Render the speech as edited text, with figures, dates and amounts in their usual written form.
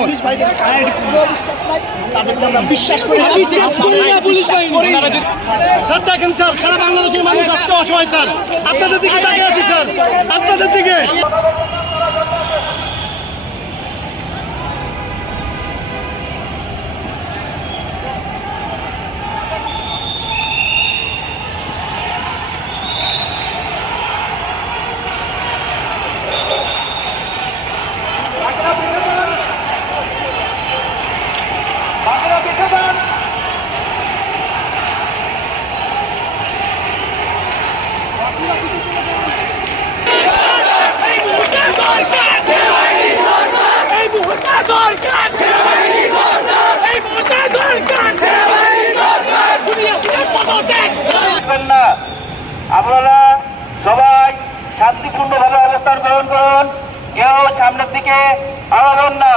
Police ভাইদের তাদেরকে আমরা বিশ্বাস করি না। স্যার দেখেন স্যার, সারা বাংলাদেশের মানুষ আজকে অসহায় স্যার, আপনাদের দিকে তাকিয়ে আছি স্যার, আপনাদের দিকে। আপনারা সবাই শান্তিপূর্ণভাবে অবস্থান গ্রহণ করুন, কেউ সামনের দিকে আগাবেন না।